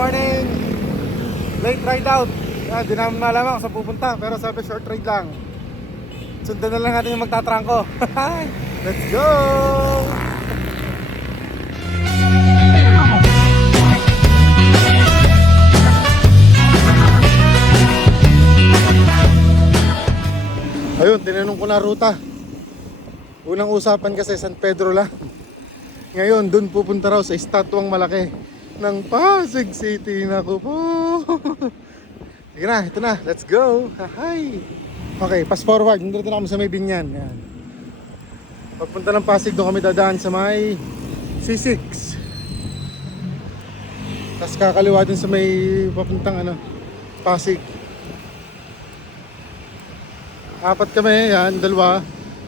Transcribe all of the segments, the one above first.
morning! Late ride out. Ah, di namin malaman kung saan pupunta, pero sabi short ride lang. Sundan na lang natin yung magtatrangko. Let's go! Ayun, tinanong ko na ruta. Unang usapan kasi San Pedro lang. Ngayon, dun pupunta raw sa estatwang malaki ng Pasig City. Naku po. Sige na, ito na. Let's go. Hi. Okay, fast forward. Nandito na kami sa may binyan. Yan. Pagpunta ng Pasig, doon kami dadaan sa may C6. Tapos kakaliwa dun sa may papuntang ano, Pasig. Apat kami, yan, dalawa.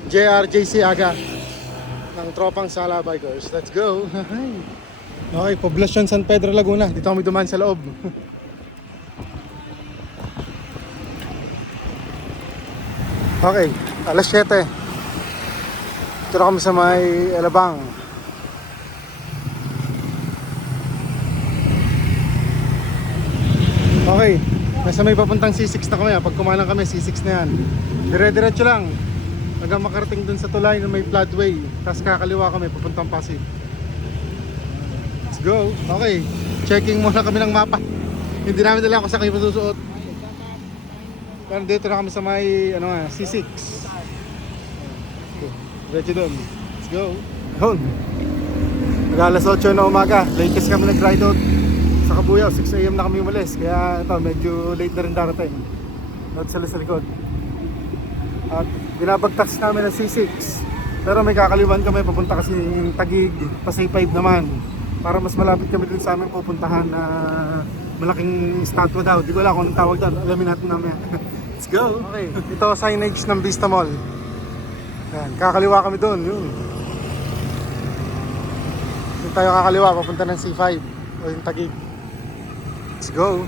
JRJC Aga ng tropang Sala Bikers. Let's go! okay, Poblacion San Pedro Laguna. Dito kami dumaan sa loob. okay, alas 7. Dito na kami sa may Alabang. Okay, nasa may papuntang C6 na kami. ah. Pag kumalang kami, C6 na yan. Dire-diretso lang. Hanggang makarating dun sa tulay na may floodway. Tapos kakaliwa kami, papuntang Pasig. Go. Okay, checking muna kami ng mapa. Hindi namin dala kung saan kayo masusuot. Pero dito na kami sa may, ano nga, C6. Okay, Diretso dun. Let's go. Yun. Mag alas 8 na umaga. Latest kami nag-ride out sa Kabuyaw. 6am na kami umalis. Kaya ito, medyo late na rin darating. Not sa sa likod. At binabagtas namin ng C6. Pero may kakaliwan kami papunta kasi yung Tagig, Pasay 5 naman. Para mas malapit kami dun sa amin pupuntahan na malaking statwa daw. Di ko alam kung anong tawag doon. Alamin natin namin. Let's go! Okay. Ito signage ng Vista Mall. Yan, kakaliwa kami doon. Yun. Doon tayo kakaliwa papunta ng C5 o yung Tagig. Let's go!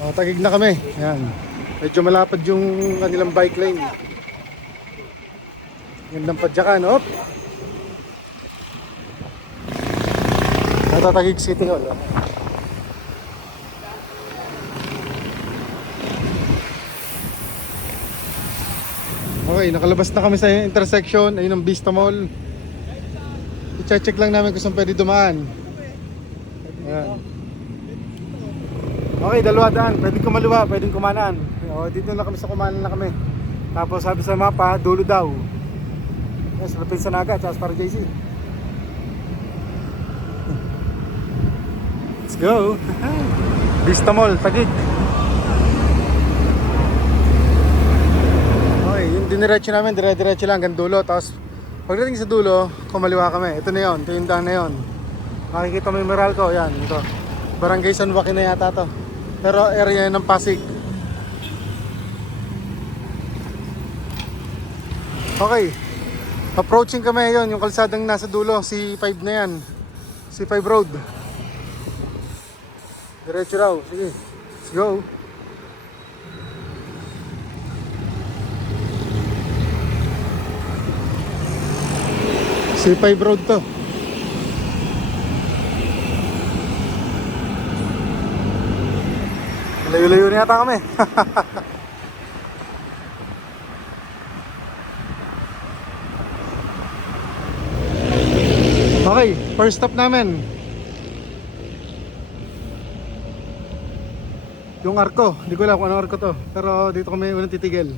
O, Tagig na kami. Yan. Medyo malapad yung kanilang bike lane. Gandang padyakan, op. Natatagig City Hall. oh. Okay, nakalabas na kami sa intersection. Ayun ang Vista Mall. I-check lang namin kung saan pwede dumaan. Ayan. Okay, dalawa daan. Pwedeng kumaliwa, pwedeng kumanan. O, dito na kami sa kumanan na kami. Tapos sabi sa mapa, dulo daw. Yes, lapit sa Naga, tsaka para JC. Go! Vista Mall, Tagig. Okay, yung diniretso namin, dire-diretso lang hanggang dulo. Tapos pagdating sa dulo, kumaliwa kami. Ito na yun, ito yung daan na yun. Makikita mo yung Meralco, yan, ito. Barangay San Joaquin na yata to. Pero area ng Pasig. Okay. Approaching kami yon yung kalsadang nasa dulo, C5 na yan. C5 road. Diretso raw. Sige. Let's go. C5 road to. Layo-layo na yata kami. okay, first stop namin. Yung arko, hindi ko alam kung anong arko to. Pero dito kami unang titigil.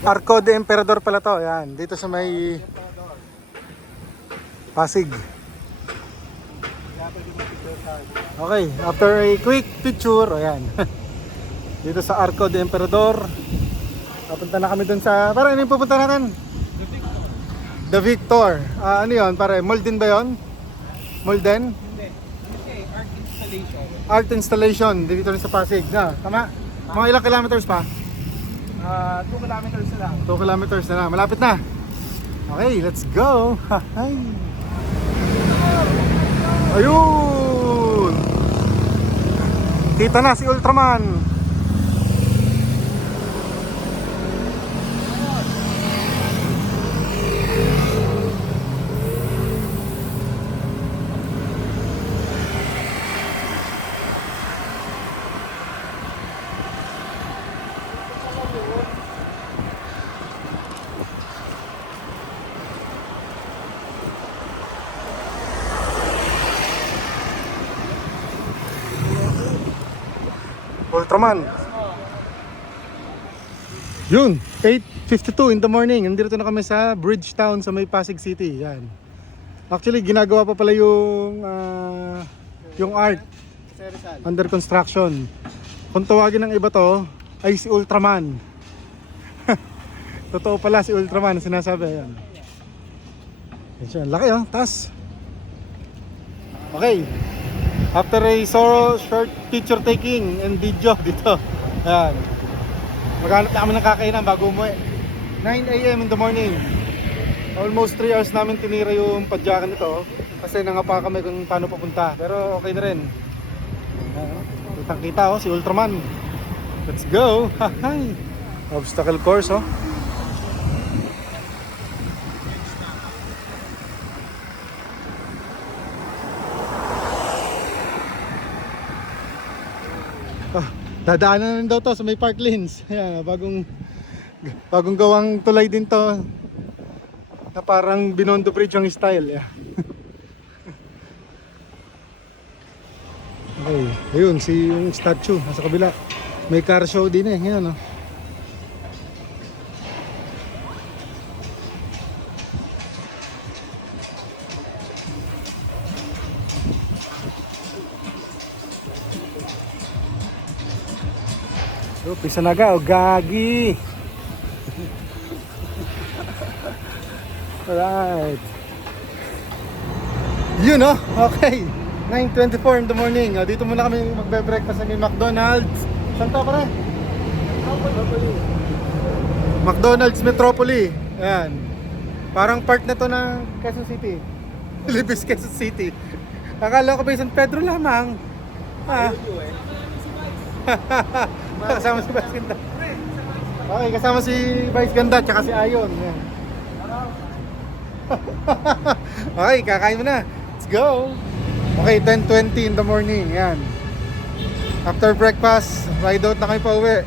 Arco de Emperador pala to. Yan, dito sa may Pasig. Okay, after a quick picture, ayan. dito sa Arco de Emperador. Papunta na kami dun sa... Parang ano yung pupunta natin? The Victor. Ah, ano yun? Pare, Molden ba yun? Molden? Art installation. Dito rin sa Pasig. Na, tama? Mga ilang kilometers pa? Ah, 2 kilometers na lang. 2 kilometers na lang. Malapit na. Okay, let's go. Hi. Ayun. Kita na si Ultraman. Ultraman. Yun, 8.52 in the morning. Nandito na kami sa Bridgetown sa may Pasig City. Yan. Actually, ginagawa pa pala yung ah, yung art under construction. Kung tawagin ng iba to, ay si Ultraman. Totoo pala si Ultraman ang sinasabi. Yan. Yan siya. Laki oh, taas. Okay. After a solo short picture taking and video dito. Yan. Maghanap na kami ng kakainan bago umuwi. 9 a.m. in the morning. Almost 3 hours namin tinira yung padyakan nito kasi nangapa kami kung paano papunta. Pero okay na rin. Kitang kita oh, si Ultraman. Let's go! Hi! Obstacle course oh. Dadaanan na daw to sa may park lanes. Ayan, bagong bagong gawang tulay din to. Na parang Binondo Bridge yung style. Yeah. okay, ayun si yung statue nasa kabila. May car show din eh. Ngayon, oh. So, pisa na ka, o gagi. Alright. Yun oh, okay. 9.24 in the morning. O, dito muna kami magbe-breakfast sa McDonald's. Saan to pare? McDonald's Metropolis. Ayan. Parang part na to ng Quezon City. Libis Quezon City. Akala ko ba San Pedro lamang? Ah. kasama si Vice Ganda. Okay, kasama si Vice Ganda tsaka si Ayon. Yan. okay, kakain mo na. Let's go. Okay, 10.20 in the morning. Yan. After breakfast, ride out na kami pa uwi.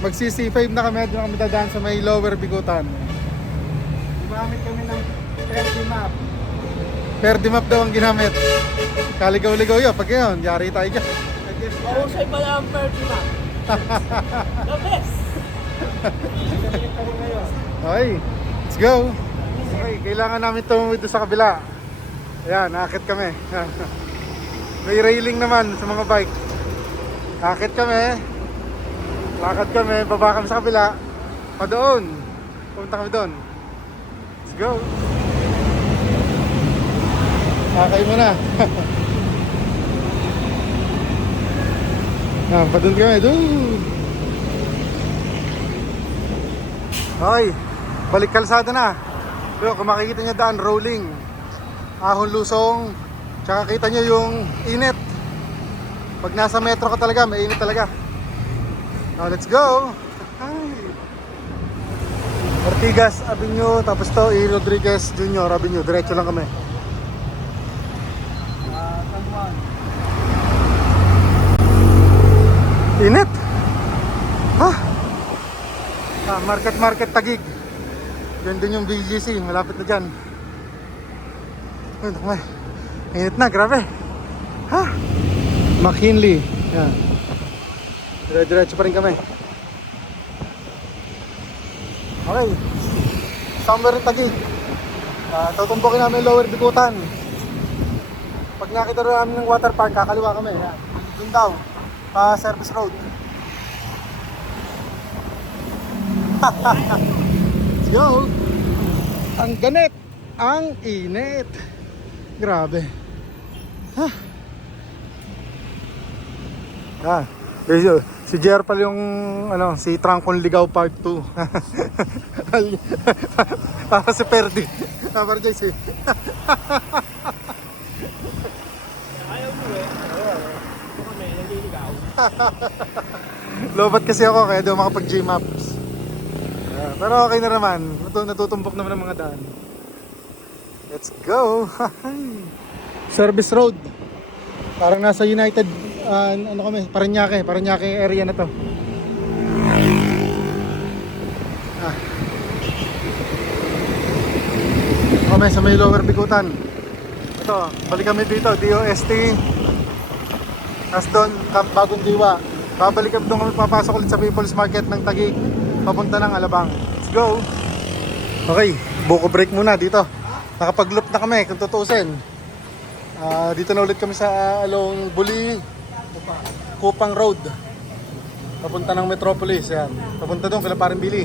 Mag CC5 na kami. Doon kami dadaan sa may lower bigutan. Gumamit kami ng Perdi Map. Perdi Map daw ang ginamit. Kaligaw-ligaw yun. Pag yun, yari tayo dyan. Mahusay pala ang perdi na. The best! Okay, let's go. Okay, kailangan namin tumawid sa kabila. Ayan, nakakit kami. May railing naman sa mga bike. Nakakit kami. Lakad kami, baba kami sa kabila. Pa doon. Pumunta kami doon. Let's go. Sakay mo na. Yan, pa doon kami. Doon. Okay, balik kalsada na. Pero kung makikita nyo daan, rolling. Ahon lusong. Tsaka kita nyo yung init. Pag nasa metro ka talaga, may init talaga. Now let's go! Hi! Ortigas Avenue, tapos to E. Rodriguez Jr. Avenue. Diretso lang kami. Ah, San Juan. Init! Ha? Ah, market market tagig. Yan din yung BGC, malapit na dyan. Ay, naku, ay. Init na, grabe. Ha? McKinley. Yan. Dire-diretso pa rin kami. Okay. Somewhere in Tagig. Ah, tutumbukin namin lower bikutan. Pag nakita rin namin ng water park, kakaliwa kami. Yan. Doon daw. Pa service road. Let's go! Ang ganit! Ang init! Grabe. Ha? Ah, si, si Jer pala yung ano, si Trangkon Ligaw Part 2. Para si Perdi. Ah, para si... Ayaw mo eh. Ito kami, naliligaw. Lobat kasi ako kaya daw makapag G-Maps. Ah, pero okay na naman. Natu natutumpok naman ang mga daan. Let's go! Service road. Parang nasa United, ah, ano kami, Paranaque. Paranaque area na to. Ah. Kami sa may lower bikutan. Ito, balik kami dito, DOST. Tapos doon, Camp Bagong Diwa. Babalik kami doon kami papasok ulit sa People's Market ng Taguig. Papunta ng Alabang. Let's go! Okay, buko break muna dito. Nakapag-loop na kami kung tutuusin. Ah, dito na ulit kami sa along Buli, Kupang Road. Papunta ng Metropolis, yan. Papunta doon kila parin Billy.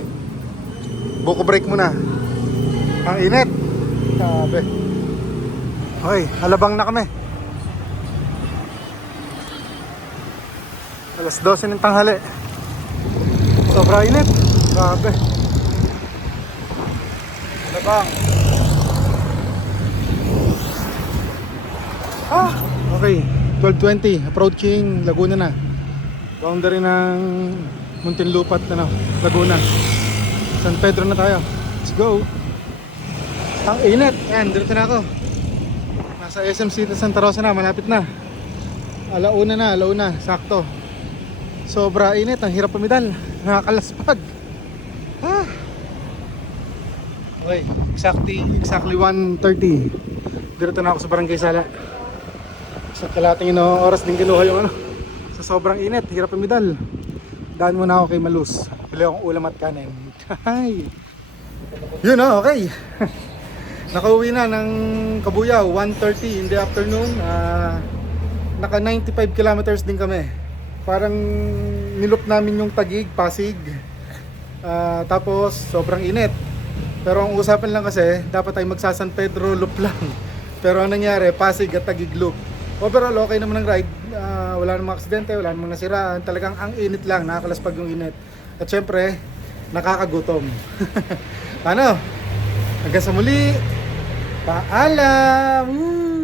Buko break muna. Ang init. Sabi. Okay, Alabang na kami. Alas 12 ng tanghali. Sobra init. Grabe. Alabang. Ah, okay. 12.20. Approaching Laguna na. Boundary ng Muntinlupa at ano, Laguna. San Pedro na tayo. Let's go. Ang init. Ayan, dito na ako. Nasa SM City Santa Rosa na. Malapit na. Alauna na, alauna. Sakto. Sobra init. Ang hirap pumidal. Nakakalaspag. Ah. Okay. Exactly, exactly 1.30. Dito na ako sa Barangay Sala. Sa kalating ino oras din kinuha yung ano. Sa sobrang init, hirap pumidal. Daan muna ako kay Malus. Bili akong ulam at kanin. Hi. Yun oh, okay. Nakauwi na ng Kabuyaw, 1.30 in the afternoon. Ah, naka 95 kilometers din kami. Parang nilup namin yung Tagig, Pasig. Ah, tapos sobrang init. Pero ang usapan lang kasi, dapat ay magsa Pedro loop lang. Pero ang nangyari, Pasig at Tagig loop. Overall, okay naman ang ride. Ah, wala namang aksidente, wala namang nasiraan. Talagang ang init lang, nakakalaspag yung init. At syempre, nakakagutom. ano? Hanggang sa muli. Paalam! Woo!